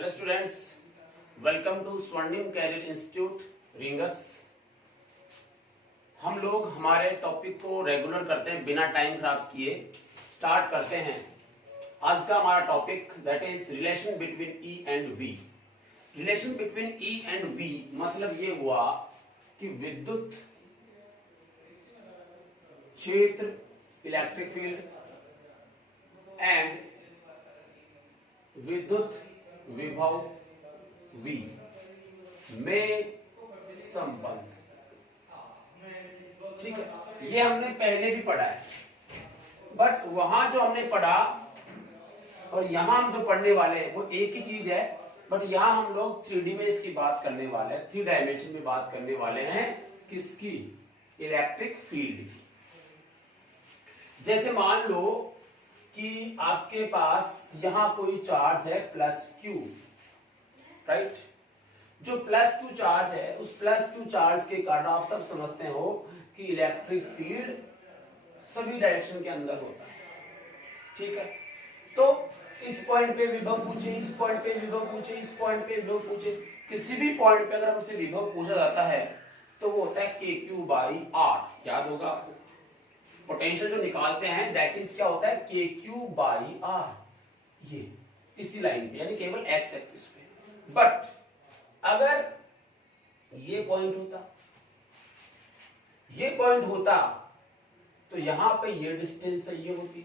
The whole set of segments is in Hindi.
हेलो स्टूडेंट्स, वेलकम टू स्वर्णिम कैरियर इंस्टीट्यूट रिंगस। हम लोग हमारे टॉपिक को रेगुलर करते हैं, बिना टाइम खराब किए स्टार्ट करते हैं। आज का हमारा topic that is relation between E and V. Relation between E and V मतलब ये हुआ कि विद्युत क्षेत्र इलेक्ट्रिक फील्ड एंड विद्युत विभव V में संबंध। ठीक है, ये हमने पहले भी पढ़ा है, बट वहां जो हमने पढ़ा और यहां हम जो पढ़ने वाले हैं वो एक ही चीज है, बट यहां हम लोग 3D में इसकी बात करने वाले हैं, 3 डायमेंशन में बात करने वाले हैं। किसकी? इलेक्ट्रिक फील्ड की। जैसे मान लो कि आपके पास यहां कोई चार्ज है प्लस Q, राइट। जो प्लस Q चार्ज है, उस प्लस Q चार्ज के कारण आप सब समझते हो कि इलेक्ट्रिक फील्ड सभी डायरेक्शन के अंदर होता है। ठीक है, तो इस पॉइंट पे विभव पूछे, इस पॉइंट पे विभव पूछे, इस पॉइंट पे विभव पूछे, किसी भी पॉइंट पे अगर हमसे विभव पूछा जाता है तो वो होता है KQ/R। याद होगा आपको, पोटेंशियल जो निकालते हैं दैट इज क्या होता है KQ/R। ये इसी लाइन पे, यानी केवल एक्स एक्सिस पे। बट अगर ये पॉइंट होता तो यहां पे ये डिस्टेंस ये होती,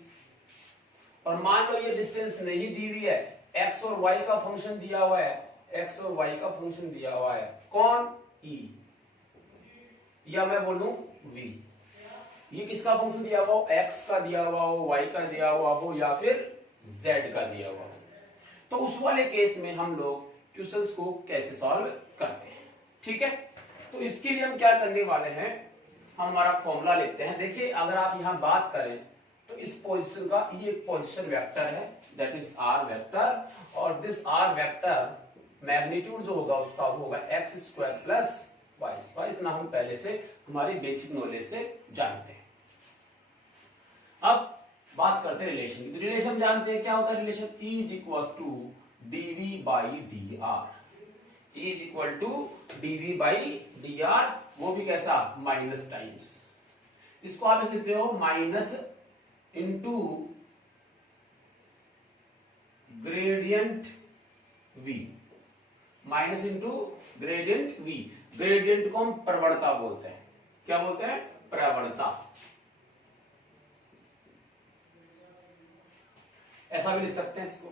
और मान लो ये डिस्टेंस नहीं दी हुई है, एक्स और वाई का फंक्शन दिया हुआ है, एक्स और वाई का फंक्शन दिया हुआ है। कौन? E, या मैं बोलूं V। ये किसका फंक्शन दिया हुआ हो? एक्स का दिया हुआ हो, वाई का दिया हुआ हो, या फिर जेड का दिया हुआ हो। तो उस वाले केस में हम लोग क्वेश्चंस को कैसे सॉल्व करते हैं। ठीक है, तो इसके लिए हम क्या करने वाले हैं, हम हमारा फॉर्मूला लेते हैं। देखिए, अगर आप यहां बात करें तो इस पोजीशन का ये एक पोजीशन वेक्टर है, दैट इज आर वेक्टर, और दिस आर वेक्टर मैग्नीट्यूड जो होगा उसका वो होगा x² प्लस y²। इतना हम पहले से हमारी बेसिक नॉलेज से जानते हैं। अब बात करते हैं रिलेशन की। रिलेशन जानते हैं क्या होता है relation? E is equal to dV/dr। E is equal to dV/dr, वो भी कैसा? Minus times. इसको आप लिखते हो minus into gradient V, minus into gradient V। Gradient को हम प्रवणता बोलते हैं। क्या बोलते हैं? प्रवणता। ऐसा भी लिख सकते हैं इसको।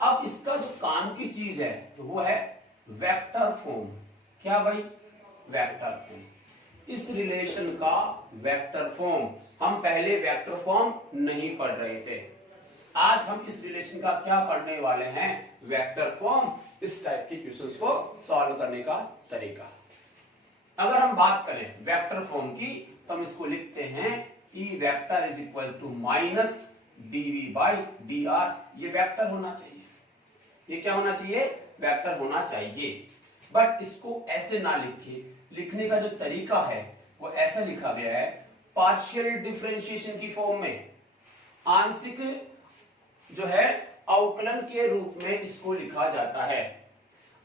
अब इसका जो काम की चीज है तो वो है वेक्टर फॉर्म। क्या भाई? Vector form. इस रिलेशन का वेक्टर फॉर्म, हम पहले वेक्टर फॉर्म नहीं पढ़ रहे थे, आज हम इस रिलेशन का क्या पढ़ने वाले हैं? Vector form. इस टाइप के क्वेश्चंस को सॉल्व करने का तरीका। अगर हम बात करें वेक्टर फॉर्म की तो हम इसको लिखते हैं E vector is equal to minus dV/dr। ये वेक्टर होना चाहिए। ये क्या होना चाहिए? वेक्टर होना चाहिए। बट इसको ऐसे ना लिखिए, लिखने का जो तरीका है वो ऐसा लिखा गया है पार्शियल डिफरेंशिएशन की फॉर्म में। आंशिक जो है अवकलन के रूप में इसको लिखा जाता है।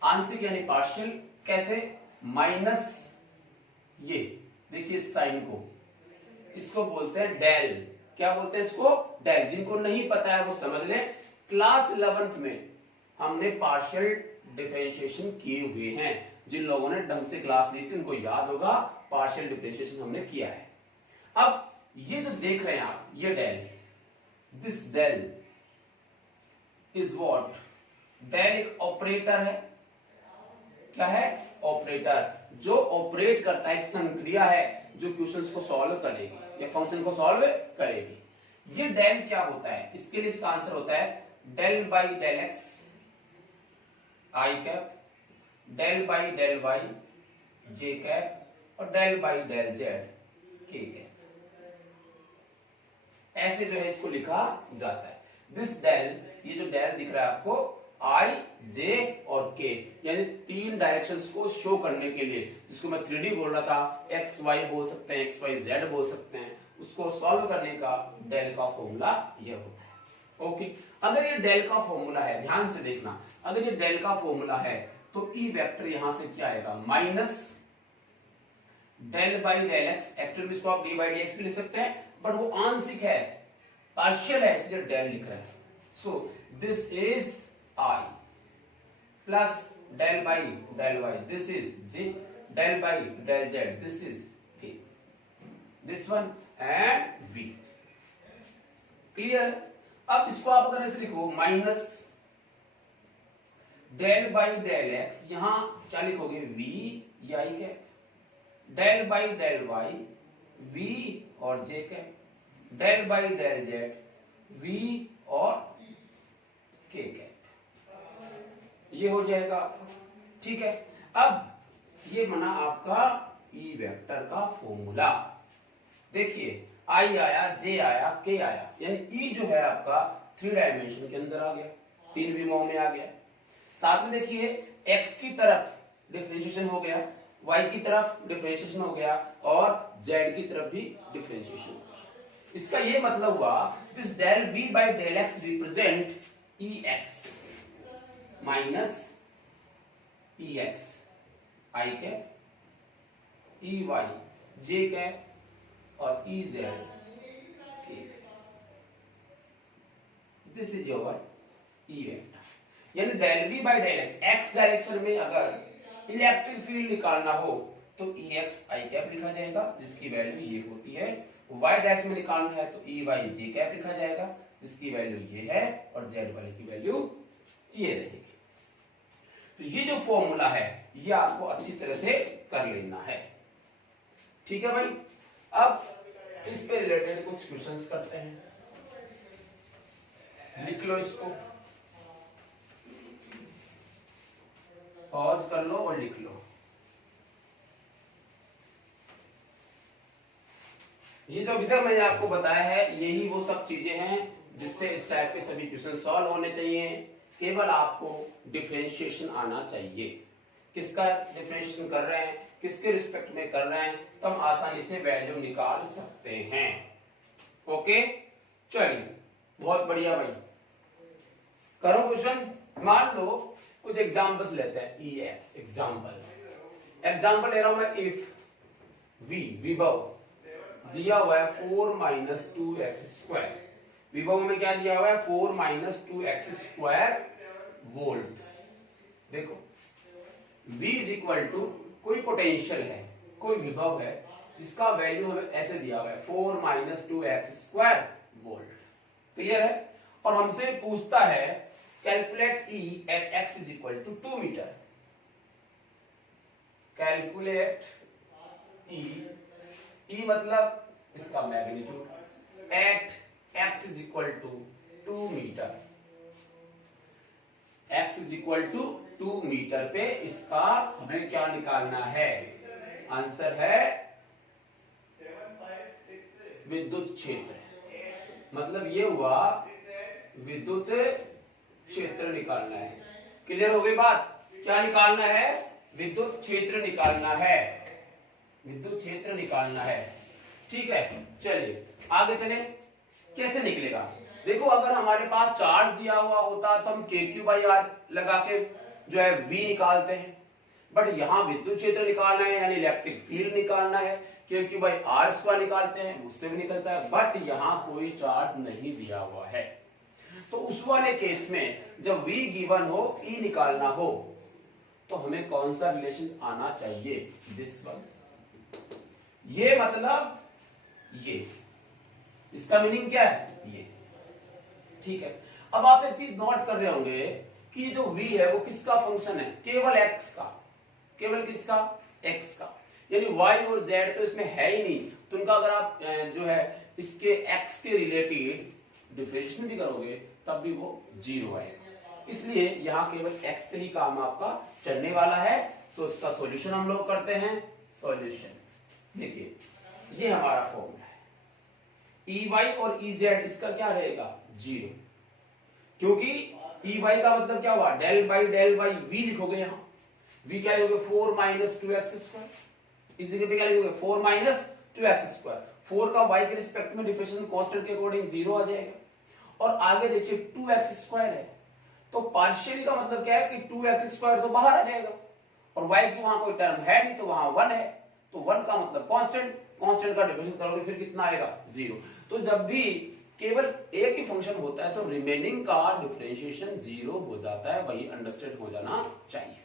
आंशिक यानी पार्शियल। कैसे? माइनस, ये देखिए साइन को, इसको बोलते हैं डेल। क्या बोलते हैं इसको? डेल। जिनको नहीं पता है वो समझ लें, क्लास 11th में हमने पार्शियल डिफरेंशिएशन किए हुए हैं। जिन लोगों ने ढंग से क्लास ली थी उनको याद होगा, पार्शियल डिफरेंशिएशन हमने किया है। अब ये जो देख रहे हैं आप, ये del, this del is what? Del एक ऑपरेटर है। क्या है? ऑपरेटर, जो ऑपरेट करता है, एक संक्रिया है जो क्वेश्चंस को सॉल्व करेगी या फंक्शन को सॉल्व करेगी। ये डेल क्या होता है? इसके लिए इसका आंसर होता है del/del x i cap, del/del y j cap, और del/del z k कैप। ऐसे जो है इसको लिखा जाता है। दिस डेल, ये जो डेल दिख रहा है आपको, I, J और K, यानी 3 डायरेक्शंस को शो करने के लिए, जिसको मैं 3D बोल रहा था, x y बोल सकते हैं, x y z बोल सकते हैं, उसको सॉल्व करने का डेल का फॉर्मूला ये होता है। ओके, अगर ये डेल का फॉर्मूला है, ध्यान से देखना, अगर ये डेल का फॉर्मूला है तो ई वेक्टर यहां से क्या आएगा, minus del by del x. Actually इसको आप डी बाई डी एक्स भी लिख सकते हैं, बट वो आंशिक है, पार्शियल है, इसलिए डेल लिख रहे हैं। So this is I plus del by del Y, this is J, del by del Z, this is K, this one and V. Clear? अब इसको आप अगर ऐसे लिखो, minus del by del x, यहां क्या लिखोगे, वी या आई के, del by del Y V और जे के, del by del Z V और के, ये हो जाएगा। ठीक है, अब ये बना आपका ई वेक्टर का फॉर्मूला। देखिए आई आया, जे आया, के आया, यानी ई जो है आपका 3 डायमेंशन के अंदर आ गया, 3 विमाओं में आ गया। साथ में देखिए x की तरफ डिफरेंशिएशन हो गया, y की तरफ डिफरेंशिएशन हो गया और z की तरफ भी डिफरेंशिएशन हो गया। इसका ये मतलब हुआ this del v by del x represent ex माइनस ex i के, ey j के और ez k। This is your E vector, यानी del v by del x direction में अगर इलेक्ट्रिक फील्ड निकालना हो तो ex i कैप लिखा जाएगा, जिसकी वैल्यू ये होती है। y डायरेक्शन में निकालना है तो ey j कैप लिखा जाएगा, जिसकी वैल्यू ये है, और z वाले की वैल्यू ये रहेगी। तो ये जो फॉर्मूला है ये आपको अच्छी तरह से कर लेना है। ठीक है भाई, अब इस पे रिलेटेड कुछ क्वेश्चंस करते हैं। लिख लो इसको, पॉज कर लो और लिख लो। ये जो अभी तक मैंने आपको बताया है यही वो सब चीजें हैं जिससे इस टाइप के सभी क्वेश्चन सॉल्व होने चाहिए। केवल आपको डिफरेंशिएशन आना चाहिए, किसका डिफरेंशिएशन कर रहे हैं, किसके रिस्पेक्ट में कर रहे हैं, तो हम आसानी से वैल्यू निकाल सकते हैं। ओके चलिए, बहुत बढ़िया भाई, करो क्वेश्चन। मान लो कुछ एग्जांपल्स लेते हैं। ex एग्जांपल ले रहा हूं मैं। इफ विभव दिया हुआ है 4 माइनस 2x स्क्वायर, विभव में क्या दिया हुआ है 4 माइनस 2x स्क्वायर वोल्ट। देखो v इज इक्वल टू कोई पोटेंशियल है, कोई विभव है जिसका वैल्यू हमें ऐसे दिया हुआ है 4 minus 2x square volt. Clear है? और हमसे पूछता है calculate E at x is equal to 2 metre. Calculate E मतलब इसका magnitude, at x is equal to 2 metre. x is equal to 2 metre पे इसका हमें क्या निकालना है? आंसर है विद्युत क्षेत्र। मतलब ये हुआ विद्युत क्षेत्र निकालना है। क्लियर हो गई बात? क्या निकालना है? विद्युत क्षेत्र निकालना है, विद्युत क्षेत्र निकालना है। ठीक है, चलिए आगे चले। कैसे निकलेगा? देखो अगर हमारे पास चार्ज दिया हुआ होता तो हम KQ/R लगा के जो है V निकालते हैं, बट यहां विद्युत क्षेत्र निकालना है यानी इलेक्ट्रिक फील्ड निकालना है, KQ/R² निकालते हैं, उससे भी निकलता है, बट यहां कोई चार्ज नहीं दिया हुआ है। तो उस वाले केस में जब V गिवन हो, E निकालना हो, तो हमें कौन सा रिलेशन आना चाहिए? This one. ये मतलब ये, इसका मीनिंग क्या है? ये। ठीक है, अब आप एक चीज नोट कर रहे होंगे कि जो V है वो किसका फंक्शन है? केवल x का। केवल किसका? x का। यानी y और z तो इसमें है ही नहीं, तो उनका अगर आप जो है इसके x के रिलेटेड डिफरेंशिएशन भी करोगे तब भी वो 0 आएगा। इसलिए यहां केवल x से ही काम आपका चलने वाला है। सो इसका सॉल्यूशन हम लोग करते हैं। सॉल्यूशन देखिए, ये हमारा फॉर्मूला है। Ey और Ez इसका क्या रहेगा? 0, क्योंकि Ey का मतलब क्या हुआ? Del by del y V लिखोगे, यहां V क्या लिखोगे? 4 माइनस 2x स्क्वायर। इसी के क्या लिखोगे? 4 माइनस 2x स्क्वायर। 4 का y के रिस्पेक्ट में डिफरेंशिएशन कांस्टेंट के अकॉर्डिंग 0 आ जाएगा, और आगे देखिए 2x² है, तो पार्शियली का मतलब क्या है कि 2x² तो बाहर आ जाएगा और y की वहां कोई टर्म है नहीं, तो वहां 1 है, तो 1 का मतलब कांस्टेंट, कांस्टेंट का डिफरेंशियल करोगे फिर कितना आएगा 0। तो जब भी केवल एक ही फंक्शन होता है तो रिमेनिंग का डिफरेंशिएशन 0 हो जाता है, वही अंडरस्टैंड हो जाना चाहिए।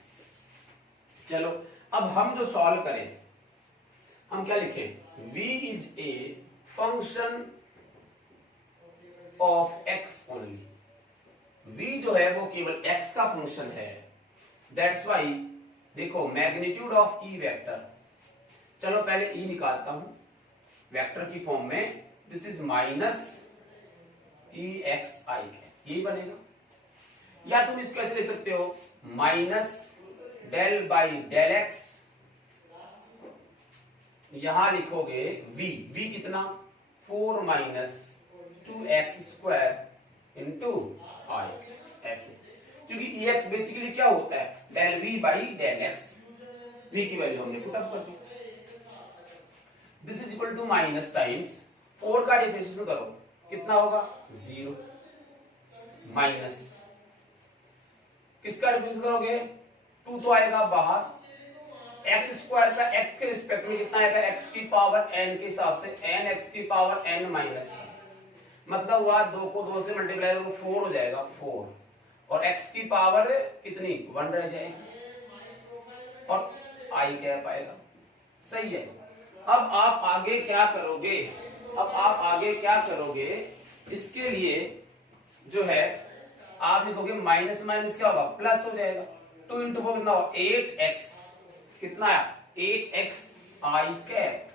चलो अब हम जो सॉल्व करें, हम क्या लिखें, v is a function of x only. v जो है वो केवल x का फंक्शन है, दैट्स वाई देखो मैग्नीट्यूड ऑफ e वेक्टर, चलो पहले e निकालता हूं वेक्टर की फॉर्म में, दिस इज माइनस EXI, यही बनेगा। या तुम इसको ऐसे ले सकते हो minus del by del x, यहां लिखोगे v कितना 4 माइनस 2x² इंटू i, ऐसे, क्योंकि EX बेसिकली क्या होता है del v by del x, v की वैल्यू हमने पुट अप कर दी, this is equal to minus times 4 का डिफरेंशिएशन करो कितना होगा 0 माइनस किसका डिफरेंशिएशन करोगे 2 तो आएगा बाहर, x² का x के रिस्पेक्ट में कितना आएगा x की पावर n के हिसाब से n x की पावर n माइनस, मतलब हुआ 2 को 2 से मल्टीप्लाई करो 4 हो जाएगा 4, और x की पावर कितनी 1 रह जाएगी और i कैप आएगा, सही है। अब आप आगे क्या करोगे, इसके लिए जो है आप लिखोगे माइनस माइनस क्या होगा प्लस हो जाएगा, 2 इंटू 4 कितना होगा 8x, कितना है 8x i कैप,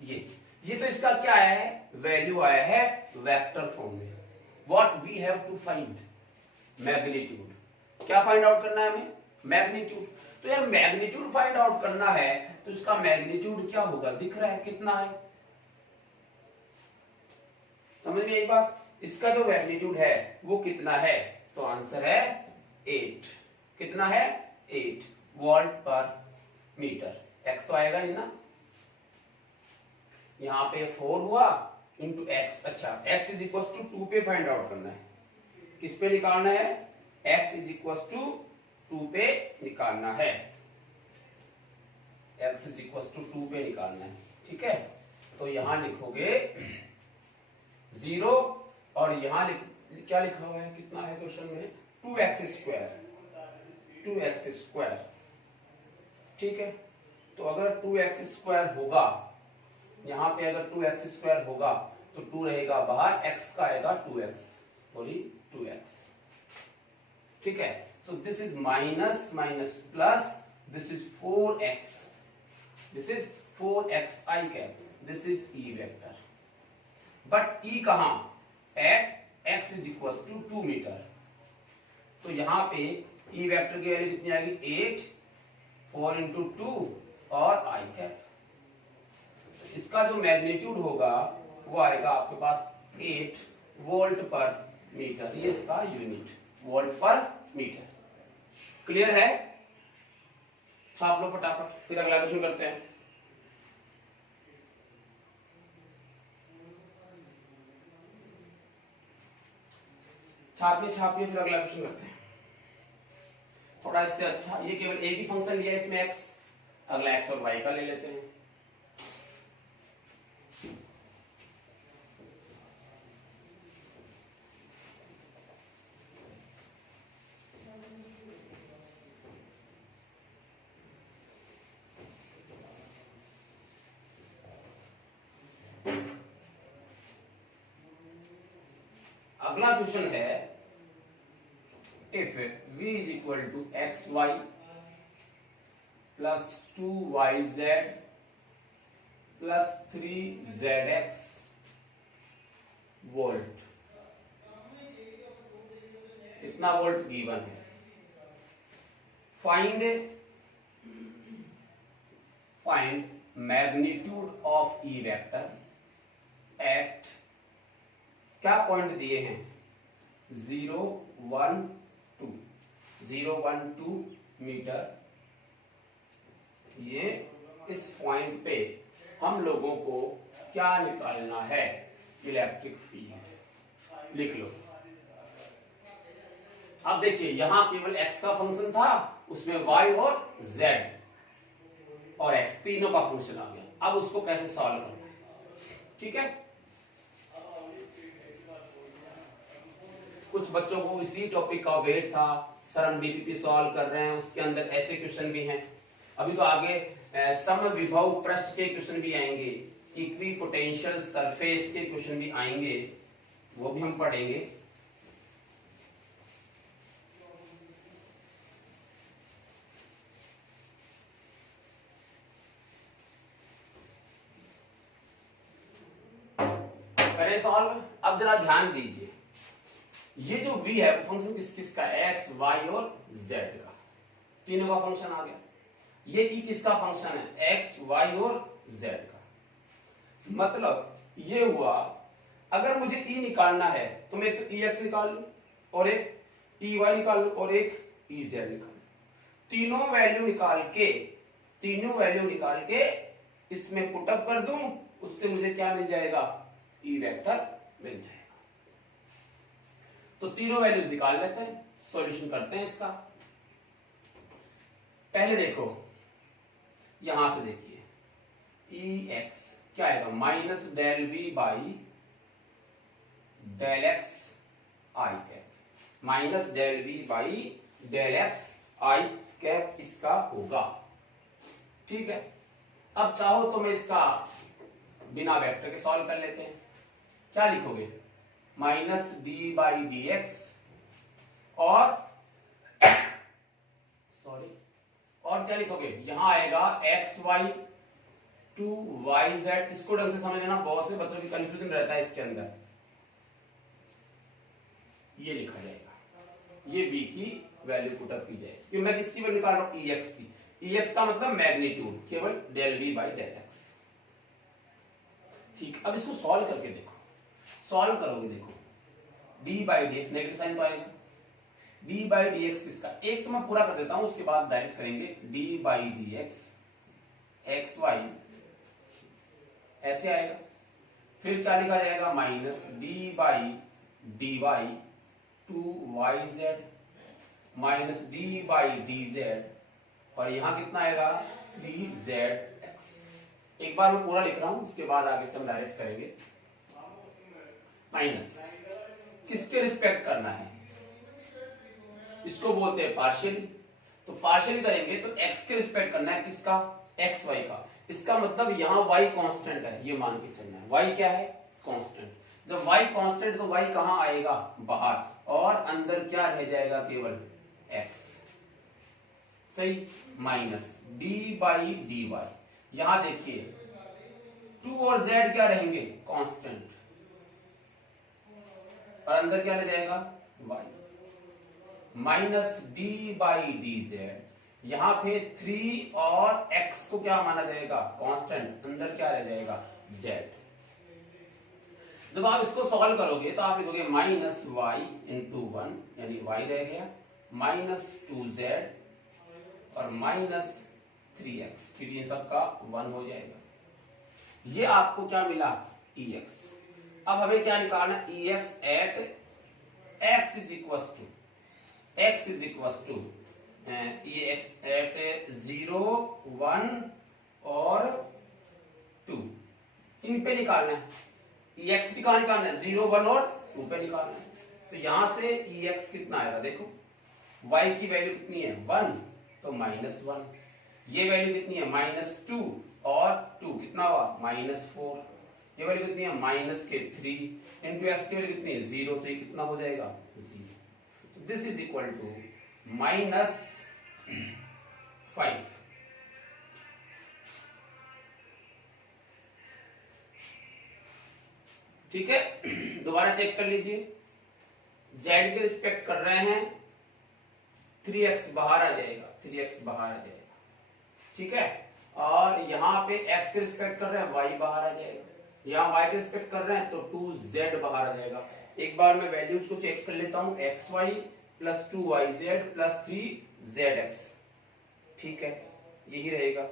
ये तो इसका क्या आया है वैल्यू आया है वेक्टर फॉर्म में। What we have to find magnitude, क्या फाइंड आउट करना है हमें मैग्नीट्यूड, तो यार मैग्नीट्यूड फाइंड आउट करना है तो इसका मैग्नीट्यूड क्या होगा दिख रहा है कितना है, समझ में एक बात, इसका जो मैग्नीट्यूड है वो कितना है, तो आंसर है 8, कितना है 8 वोल्ट पर मीटर, x तो आएगा नहीं ना, यहां पे 4 हुआ इंटू x, अच्छा x इज इक्वल टू 2 पे फाइंड आउट करना है, किस पे निकालना है x इज इक्वल टू 2 पे निकालना है, x इज इक्वल टू 2 पे निकालना है, ठीक है। तो यहां लिखोगे 0 और यहां क्या लिखा हुआ है कितना है क्वेश्चन में 2x², ठीक है। तो अगर 2x² होगा, यहां पे अगर 2x² होगा तो 2 रहेगा बाहर, x का आएगा 2x, सॉरी 2x, ठीक है। So this is minus minus plus, this is 4x, this is 4xi cap, this is e vector, but e कहां at x is equal to 2 metre, तो यहां पे e वेक्टर की वैल्यू कितनी आएगी 8, 4 इंटू 2 और i कैप, इसका जो मैग्नीट्यूड होगा वो आएगा आपके पास 8 वोल्ट पर मीटर, ये इसका यूनिट वोल्ट पर मीटर, क्लियर है। छाप लो फटाफट, फिर अगला क्वेश्चन करते हैं। छापिए फिर अगला क्वेश्चन करते हैं। थोड़ा इससे अच्छा, ये केवल एक ही फंक्शन लिया है इसमें x, अगला x और y का ले लेते हैं। अगला क्वेश्चन है if v is equal to xy plus 2yz plus 3zx volt, इतना वोल्ट गिवन है, find magnitude of E vector at, क्या पॉइंट दिए हैं 0, 1, 2 मीटर, ये इस पॉइंट पे हम लोगों को क्या निकालना है इलेक्ट्रिक फील्ड, लिख लो। अब देखिए यहां केवल x का फंक्शन था, उसमें y और z और x तीनों का फंक्शन आ गया। अब उसको कैसे सॉल्व करना है, ठीक है। कुछ बच्चों को इसी टॉपिक का वेट था, सर हम डीपीपी सॉल्व कर रहे हैं, उसके अंदर ऐसे क्वेश्चन भी हैं। अभी तो आगे समविभव पृष्ठ के क्वेश्चन भी आएंगे, इक्वी पोटेंशियल सरफेस के क्वेश्चन भी आएंगे, वो भी हम पढ़ेंगे। करें सॉल्व। अब जरा ध्यान दीजिए, ये जो v है फंक्शन किस किस का, x, y और z का, तीनों का फंक्शन आ गया। ये e किसका फंक्शन है, x, y और z का। मतलब ये हुआ, अगर मुझे e निकालना है तो मैं तो ex निकाल लूं और एक ey निकाल लूं और एक ez निकाल लूं। तीनों वैल्यू निकाल के इसमें पुटअप कर दूं, उससे मुझे क्या मिल जाएगा, e वेक्टर मिल जाएगा। तो तीनों वैल्यूज निकाल लेते हैं, सॉल्यूशन करते हैं इसका। पहले देखो, यहां से देखिए ex क्या आएगा, minus del V by del x i cap, minus del V by del x i cap इसका होगा, ठीक है। अब चाहो तो मैं इसका बिना वेक्टर के सॉल्व कर लेते हैं। क्या लिखोगे, minus d by d x और सॉरी और क्या लिखोगे, यहां आएगा x y two y z. इसको ढंग से समझ लेना, बहुत से बच्चों की कंफ्यूजन रहता है इसके अंदर। ये लिखा जाएगा, ये v की वैल्यू पुटअप की जाएगी, क्योंकि मैं किसकी वैल्यू निकाल रहा हूं, ex की। ex का मतलब मैग्नीट्यूड, केवल del v by del x, ठीक। अब इसको सॉल्व करके देखो, सॉल्व करोगे देखो, d by d x negative sign तो आएगा, d बाई डी एक्स किसका, एक तो मैं पूरा कर देता हूं, उसके बाद डायरेक्ट करेंगे। d by d x x y ऐसे आएगा, फिर क्या लिखा जाएगा, minus d by d y two y z minus d by d z, और यहां कितना आएगा, 3zx। एक बार मैं पूरा लिख रहा हूं, उसके बाद आगे से हम डायरेक्ट करेंगे। माइनस किसके रिस्पेक्ट करना है, इसको बोलते हैं पार्शियली। तो पार्शियली करेंगे तो x के रिस्पेक्ट करना है, किसका, एक्स वाई का। इसका मतलब यहाँ y कांस्टेंट है, ये मान के चलना है। y क्या है, कांस्टेंट। जब y कांस्टेंट तो y कहां आएगा, बाहर, और अंदर क्या रह जाएगा, केवल x, सही। Minus d by d y, यहां देखिए 2 और z क्या रहेंगे, कांस्टेंट, और अंदर क्या रह जाएगा, y। Minus d by d Z, यहां पे 3 और x को क्या माना जाएगा, कांस्टेंट, अंदर क्या रह जाएगा, z। जब आप इसको सॉल्व करोगे तो आप लिखोगे माइनस वाई इंटू 1, यानी y रह गया, माइनस 2z और माइनस 3x, फिर ये सबका 1 हो जाएगा। ये आपको क्या मिला, ex। अब हमें क्या निकालना है, ex at x is equal to, x is equal to ex at 0, 1 और 2, इन पे निकालना है। ex भी कहां निकालना है, 0, 1 और 2 पे निकालना है। तो यहां से ex कितना आएगा, देखो y की वैल्यू कितनी है, 1, तो माइनस 1। ये वैल्यू कितनी है, माइनस 2 और 2 कितना हुआ, माइनस 4। ये वैल्यू कितनी है, माइनस के 3 इंटू एक्स की वैल्यू कितनी है, 0, तो ये कितना हो जाएगा, 0। This is equal to minus 5। ठीक है, दोबारा चेक कर लीजिए। z के रिस्पेक्ट कर रहे हैं, 3x बाहर आ जाएगा, 3x बाहर आ जाएगा, ठीक है। और यहाँ पे x के रिस्पेक्ट कर रहे हैं, y बाहर आ जाएगा। यहाँ y के रिस्पेक्ट कर रहे हैं तो 2z बाहर आ जाएगा। एक बार मैं वैल्यूज को चेक कर लेता हूँ, xy plus 2yz plus 3zx, ठीक है, यही रहेगा।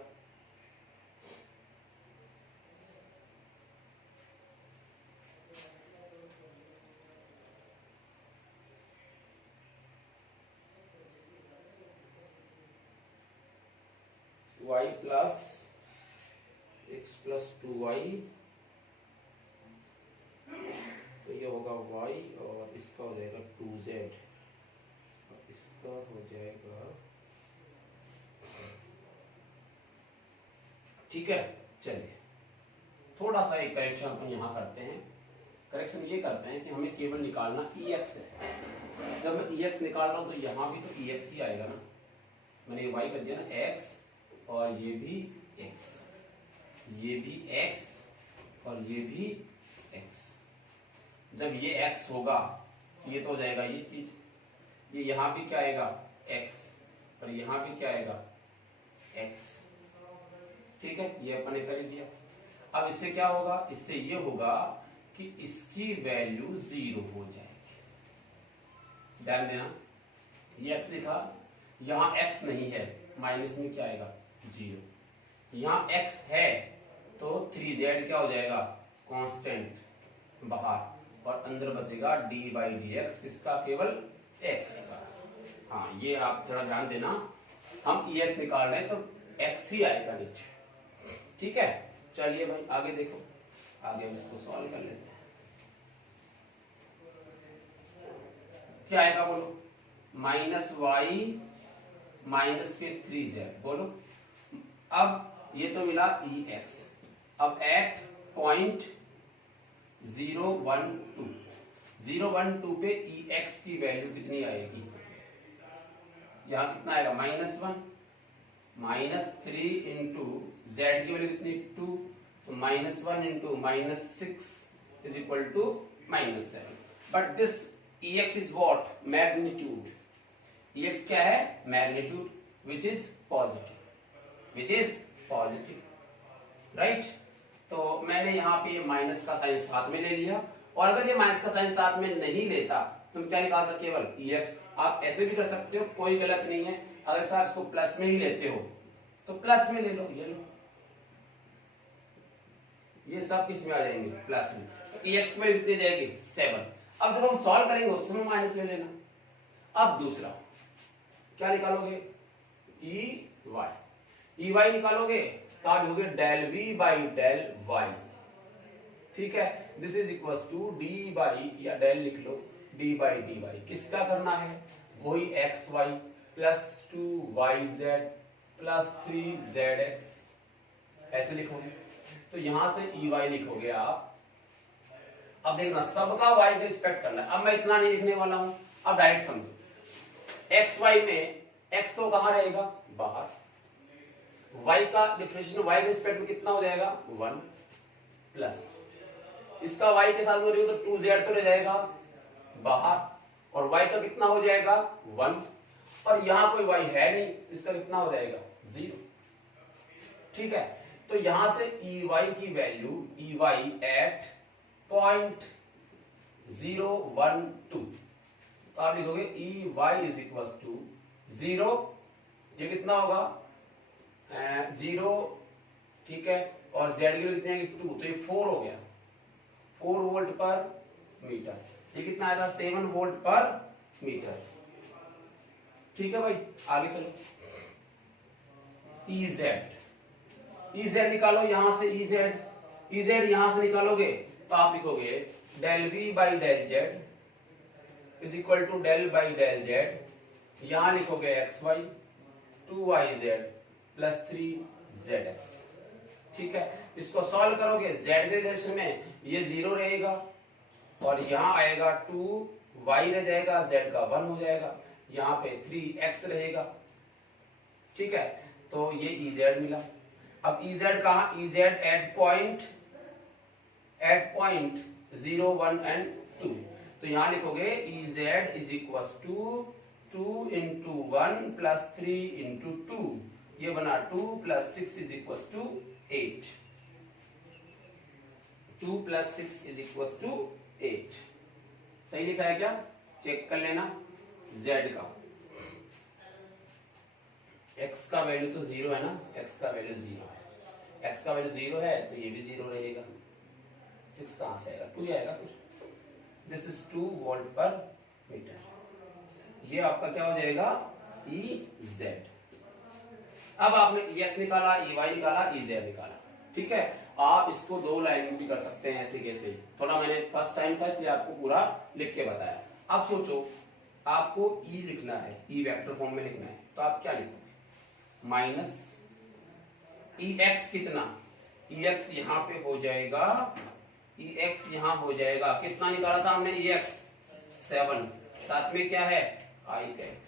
y plus x plus 2y, तो ये होगा y और इसका हो जाएगा 2z और इसका हो जाएगा, ठीक है। चलिए थोड़ा सा एक करेक्शन अपन यहाँ करते हैं। करेक्शन ये करते हैं कि हमें केवल निकालना ex है। जब मैं ex निकाल रहा हूँ तो यहाँ भी तो ex ही आएगा ना, मैंने ये y कर दिया ना x और ये भी x, ये भी x और ये भी x। जब ये x होगा ये तो हो जाएगा ये चीज, ये यहाँ भी क्या आएगा x और यहाँ भी क्या आएगा x, ठीक है। ये अपन ने कर दिया। अब इससे क्या होगा, इससे ये होगा कि इसकी वैल्यू 0 हो जाएगी। ध्यान देना, ये x लिखा, यहाँ x नहीं है, माइनस में क्या आएगा 0। यहाँ x है तो 3z क्या हो जाएगा कांस्टेंट बाहर, और अंदर बचेगा d बाई डी एक्स, किसका, केवल x का। हाँ ये आप थोड़ा ध्यान देना, हम ex निकाल रहे हैं तो x ही आएगा नीचे, ठीक है। चलिए भाई आगे देखो, आगे हम इसको सॉल्व कर लेते हैं। क्या आएगा बोलो, माइनस वाई माइनस के 3z, बोलो। अब ये तो मिला ex, अब एट पॉइंट 012 पे ex की वैल्यू कितनी आएगी, यहाँ कितना आएगा -1, -3 इंटू जेड की वैल्यू कितनी 2, तो -1 into -6 is equal to -7। But this ex is what, magnitude. ex क्या है, magnitude, which is positive, right. तो मैंने यहाँ पे माइनस का साइन साथ में ले लिया, और अगर ये माइनस का साइन साथ में नहीं लेता तो क्या निकालता, केवल ex। आप ऐसे भी कर सकते हो, कोई गलत नहीं है। अगर साहब इसको प्लस में ही लेते हो तो प्लस में ले लो, ये लो, ये सब किस में आ जाएंगे, प्लस में। तो ex में कितनी जाएगी 7। अब जब हम सॉल्व करेंगे उसमें माइनस में लेना। अब दूसरा क्या निकालोगे, ey निकालोगे तो आप लिखोगे del v by del y, ठीक है। This is equal to d by, या डेल लिख लो, d बाई dy। किसका करना है, वही xy plus 2yz plus 3zx, ऐसे लिखोगे। तो यहां से ey लिखोगे आप। अब देखना सबका y के रिस्पेक्ट करना है। अब मैं इतना नहीं लिखने वाला हूं, अब डायरेक्ट समझो। xy में x तो कहां रहेगा, बाहर। y का डिफरेंशिएशन y के रिस्पेक्ट में कितना हो जाएगा 1, प्लस इसका y के साथ में तो 2z तो रह जाएगा बाहर, और y का कितना हो जाएगा 1, और यहां कोई y है नहीं, इसका कितना हो जाएगा 0, ठीक है। तो यहां से ey की वैल्यू, ey एट पॉइंट 012, तो आप लिखोगे ey इज इक्वल टू 0, ये कितना होगा 0, ठीक है, और z की वैल्यू कितनी है 2, तो ये 4 हो गया, 4 वोल्ट पर मीटर। ये कितना आया था 7 वोल्ट पर मीटर, ठीक है भाई। आगे चलो, Ez निकालो, यहां से Ez यहां से निकालोगे तो आप लिखोगे del v by del z is equal to del by del z, यहां लिखोगे xy 2yz प्लस 3zx, ठीक है। इसको सॉल्व करोगे, z के रिलेशन में ये 0 रहेगा, और यहां आएगा 2y रह जाएगा, z का 1 हो जाएगा, यहाँ पे 3x रहेगा, ठीक है। तो ये Ez मिला। अब Ez कहाँ, Ez एट पॉइंट 0, 1 एंड 2, तो यहां लिखोगे Ez is equal to 2 into 1 plus 3 into 2, ये बना 2 plus 6 is equal to 8, 2 plus 6 is equal to 8। सही लिखा है क्या, चेक कर लेना। z का, x का वैल्यू तो 0 है ना, x का वैल्यू 0 है, x का वैल्यू 0 है तो ये भी 0 रहेगा। 6 कहां से आएगा, 2 आएगा फिर। दिस इज 2 वोल्ट पर मीटर, ये आपका क्या हो जाएगा Ez। अब आपने EX निकाला, EY निकाला, EZ निकाला, ठीक है। आप इसको दो लाइन में भी कर सकते हैं ऐसे कैसे, थोड़ा मैंने फर्स्ट टाइम था इसलिए आपको पूरा लिख के बताया। अब सोचो आपको E लिखना है, E वेक्टर फॉर्म में लिखना है, तो आप क्या लिखोगे, माइनस EX कितना, EX यहाँ पे हो जाएगा, EX यहाँ हो जाएगा, कितना निकाला था हमने EX 7, साथ में क्या है I कैप,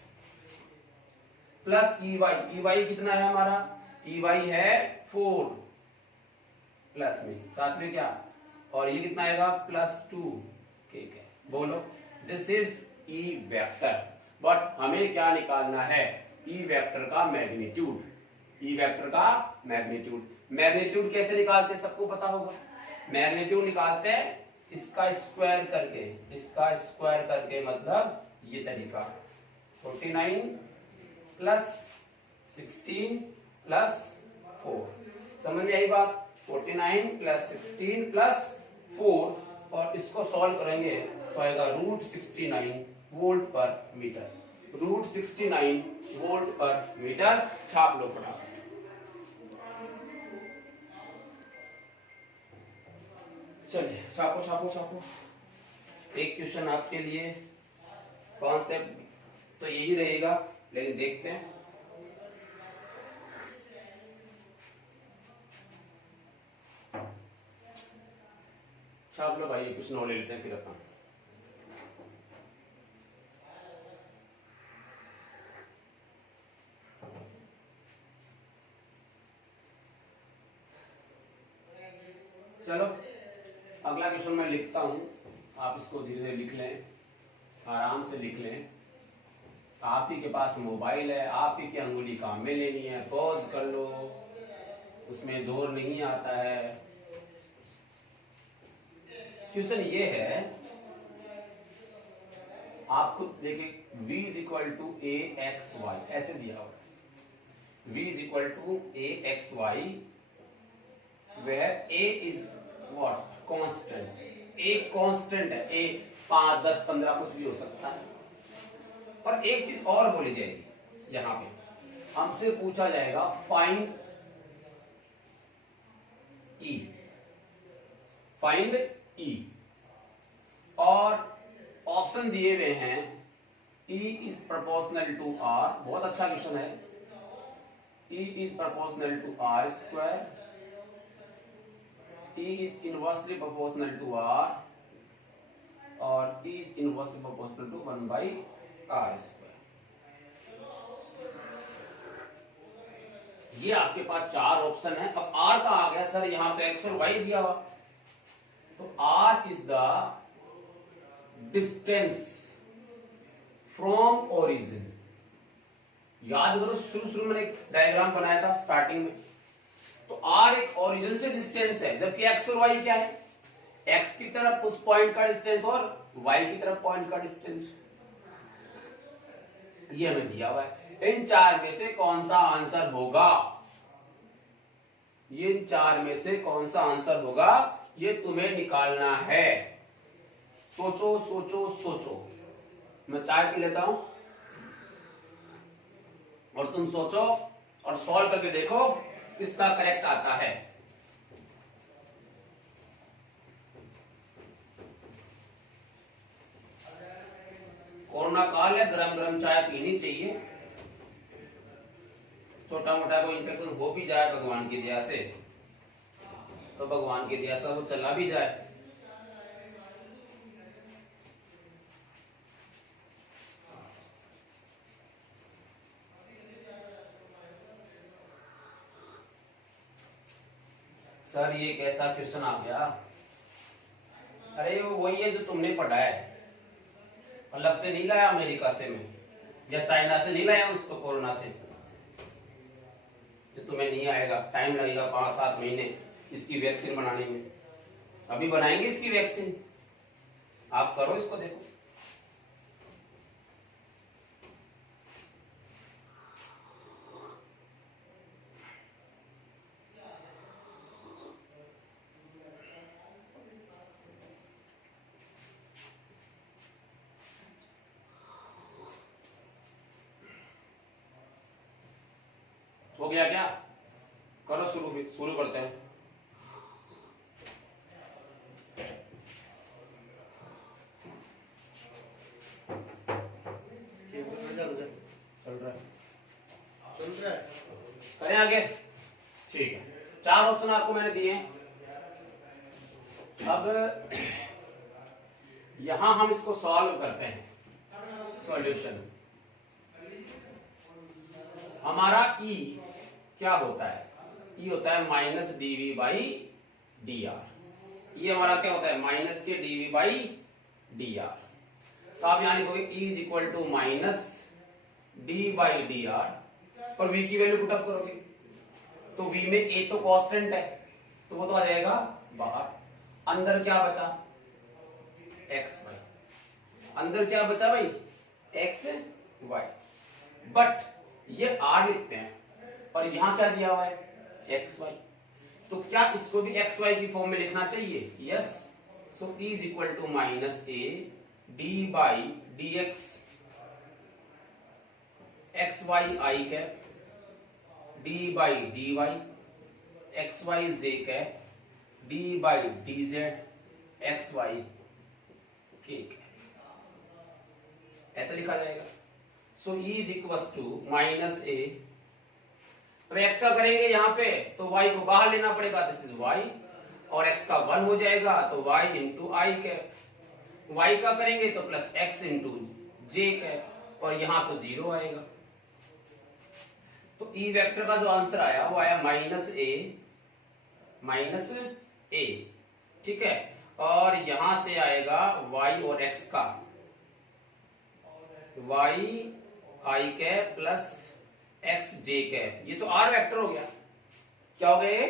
प्लस EY कितना है हमारा, EY है 4 प्लस में, साथ में क्या, और ये कितना आएगा +2, ठीक है। बोलो this is E vector, but हमें क्या निकालना है, E वेक्टर का मैग्नीट्यूड, E वेक्टर का मैग्नीट्यूड। मैग्नीट्यूड कैसे निकालते हैं सबको पता होगा, मैग्नीट्यूड निकालते हैं इसका स्क्वायर करके, इसका स्क्वायर करके मतलब ये तरीका, 49 प्लस 16 प्लस 4, समझ में आई बात, 49 प्लस 16 प्लस 4, और इसको सॉल्व करेंगे तो आएगा √69 वोल्ट पर मीटर, √69 वोल्ट पर मीटर। छाप लो फटाफट। चलिए छापो छापो छापो। एक क्वेश्चन आपके लिए, कॉन्सेप्ट तो यही रहेगा लेकिन देखते हैं। छाप लो भाई, कुछ नॉलेज लेते हैं फिर अपन। चलो अगला क्वेश्चन मैं लिखता हूं, आप इसको धीरे धीरे लिख लें, आराम से लिख लें। आप ही के पास मोबाइल है, आप ही की अंगुली काम में लेनी है, पॉज कर लो, उसमें जोर नहीं आता है। क्वेश्चन ये है, आप खुद देखिए, v = aXy ऐसे दिया हुआ है, v = aXy, where a is what, constant, a constant है, a 5 10 15 कुछ भी हो सकता है। और एक चीज और बोली जाएगी, यहां पे हमसे पूछा जाएगा फाइंड E, फाइंड E, और ऑप्शन दिए हुए हैं E is proportional to R, बहुत अच्छा क्वेश्चन है, E is proportional to R square, E is inversely proportional to R, और E is inversely proportional to 1/R square। ये आपके पास चार ऑप्शन है। अब R का आ गया सर, यहां तो X और Y दिया हुआ, तो R is the distance from origin। याद करो शुरू में एक डायग्राम बनाया था स्टार्टिंग में, तो R एक ओरिजिन से डिस्टेंस है, जबकि X और Y क्या है, X की तरफ उस पॉइंट का डिस्टेंस और Y की तरफ पॉइंट का डिस्टेंस, ये हमें दिया हुआ है। इन चार में से कौन सा आंसर होगा, ये इन चार में से कौन सा आंसर होगा, ये तुम्हें निकालना है। सोचो सोचो सोचो, मैं चाय पी लेता हूं और तुम सोचो और सॉल्व करके देखो किसका करेक्ट आता है। कोरोना काल है, गरम गरम चाय पीनी चाहिए, छोटा मोटा कोई इन्फेक्शन हो भी जाए भगवान की दया से, तो भगवान की दया से वो चला भी जाए। सर ये कैसा क्वेश्चन आ गया, अरे वो वही है जो तुमने पढ़ा है, अलग से नहीं लाया अमेरिका से मैं, या चाइना से नहीं लाया उसको, कोरोना से, तो तुम्हें नहीं आएगा, टाइम लगेगा 5-7 महीने इसकी वैक्सीन बनाने में। अभी बनाएंगे इसकी वैक्सीन, आप करो इसको, देखो। हो गया क्या? करो शुरू, फिर शुरू करते हैं। चल रहा है करें आगे। ठीक है, 4 ऑप्शन आपको मैंने दिए हैं। अब यहां हम इसको सॉल्व करते हैं। सॉल्यूशन हमारा E क्या होता है? E होता है माइनस dv बाई dr। ये हमारा क्या होता है? माइनस के dv बाई dr। तो आप यहां लिखोगे E is equal to minus d by dr और v की वैल्यू पुट अप करोगे तो v में a तो कांस्टेंट है तो वो तो आ जाएगा बाहर। अंदर क्या बचा? X y. अंदर क्या बचा भाई? X y. बट ये r लिखते हैं और यहां क्या दिया हुआ है? X y. तो क्या इसको भी एक्स वाई की फॉर्म में लिखना चाहिए? Yes. So E is equal to minus a d by d x x y i cap d by d y x y j cap d by d z x y k. ऐसा लिखा जाएगा। So E is equal to minus a। अब x का करेंगे यहाँ पे तो y को बाहर लेना पड़ेगा, दिस इज y, और x का 1 हो जाएगा तो y इंटू आई कैप। y का करेंगे तो प्लस x इंटू जे कैप और यहाँ तो 0 आएगा। तो E वेक्टर का जो आंसर आया वो आया माइनस a। ठीक है, और यहां से आएगा y और x का y आई कैप प्लस x जे कैप। ये तो r वेक्टर हो गया। क्या हो गया ये?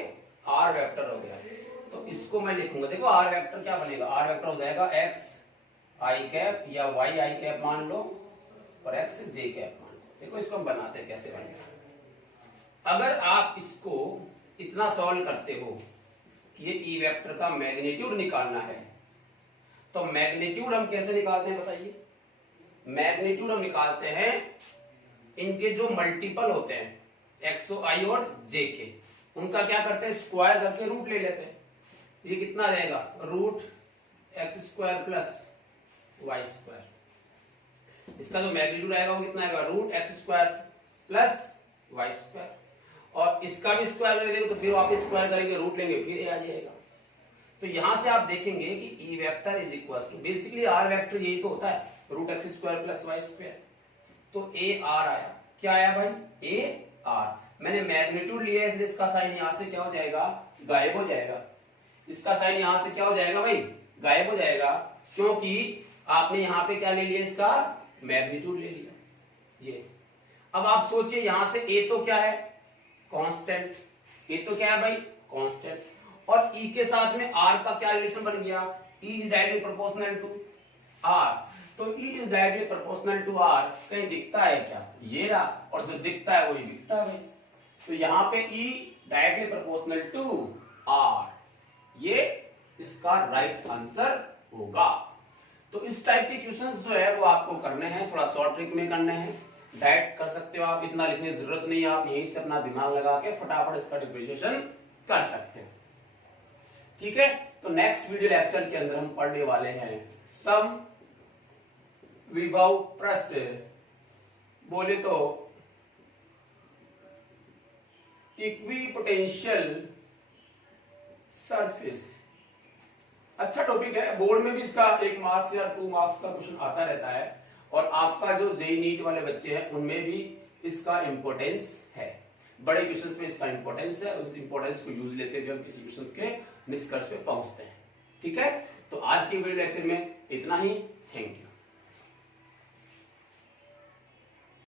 r वेक्टर हो गया। तो इसको मैं लिखूंगा, देखो r वेक्टर क्या बनेगा? r वेक्टर हो जाएगा x आई कैप या y आई कैप मान लो और x जे कैप मान लो। देखो इसको हम बनाते हैं कैसे बनेगा। अगर आप इसको इतना सॉल्व करते हो कि ये ई वेक्टर का मैग्नीट्यूड निकालना है तो मैग्नीट्यूड हम कैसे निकालते हैं बताइए? मैग्नीट्यूड हम निकालते हैं इनके जो मल्टीपल होते हैं एक्स आई और जे के, उनका क्या करते हैं? स्क्वायर करके रूट ले लेते हैं। ये कितना आ जाएगा? Root x square plus y square. इसका जो मैग्नीट्यूड आएगा वो कितना आएगा? Root x square plus y square. और इसका भी स्क्वायर ले देंगे तो फिर वापस स्क्वायर करेंगे, रूट लेंगे, फिर ये आ जाएगा। तो यहां से आप देखेंगे कि E vector is equal to basically r vector यही तो होता है, root x square plus y square. तो ए आर आया। क्या आया भाई? A R. मैंने मैग्नीट्यूड लिया है इसलिए इसका साइन यहां से क्या हो जाएगा? गायब हो जाएगा। इसका साइन यहां से क्या हो जाएगा भाई? गायब हो जाएगा, क्योंकि आपने यहां पे क्या ले लिया? इसका मैग्नीट्यूड ले लिया। ये अब आप सोचिए यहां से ए तो क्या है? कांस्टेंट। ए तो क्या है भाई? कांस्टेंट। और ई के साथ में आर का क्या रिलेशन बन गया? E is directly proportional to r. तो E is directly proportional to R। कहीं दिखता है क्या? ये रहा, और जो दिखता है वही दिखता है। तो यहाँ पे E directly proportional to R, ये इसका राइट आंसर होगा। तो इस टाइप के क्वेश्चंस जो है वो आपको करने हैं, थोड़ा शॉर्ट ट्रिक में करने हैं। डायरेक्ट कर सकते हो आप, इतना लिखने की जरूरत नहीं है, आप यहीं से अपना दिमाग लगा के फटाफट इसका डिफरेंशिएशन कर सकते हो। ठीक है, तो नेक्स्ट वीडियो लेक्चर के अंदर हम पढ़ने वाले हैं सम विभव पृष्ठ, बोले तो इक्विपोटेंशियल सरफेस। अच्छा टॉपिक है, बोर्ड में भी इसका 1 मार्क्स या 2 मार्क्स का क्वेश्चन आता रहता है, और आपका जो जेईई नीट वाले बच्चे हैं उनमें भी इसका इंपॉर्टेंस है। बड़े क्वेश्चंस में इसका इंपॉर्टेंस है, उस इंपॉर्टेंस को यूज लेते हुए हम किसी क्वेश्चन के निष्कर्ष पे पहुंचते हैं। ठीक है, तो आज के वीडियो लेक्चर में इतना ही। Thank you.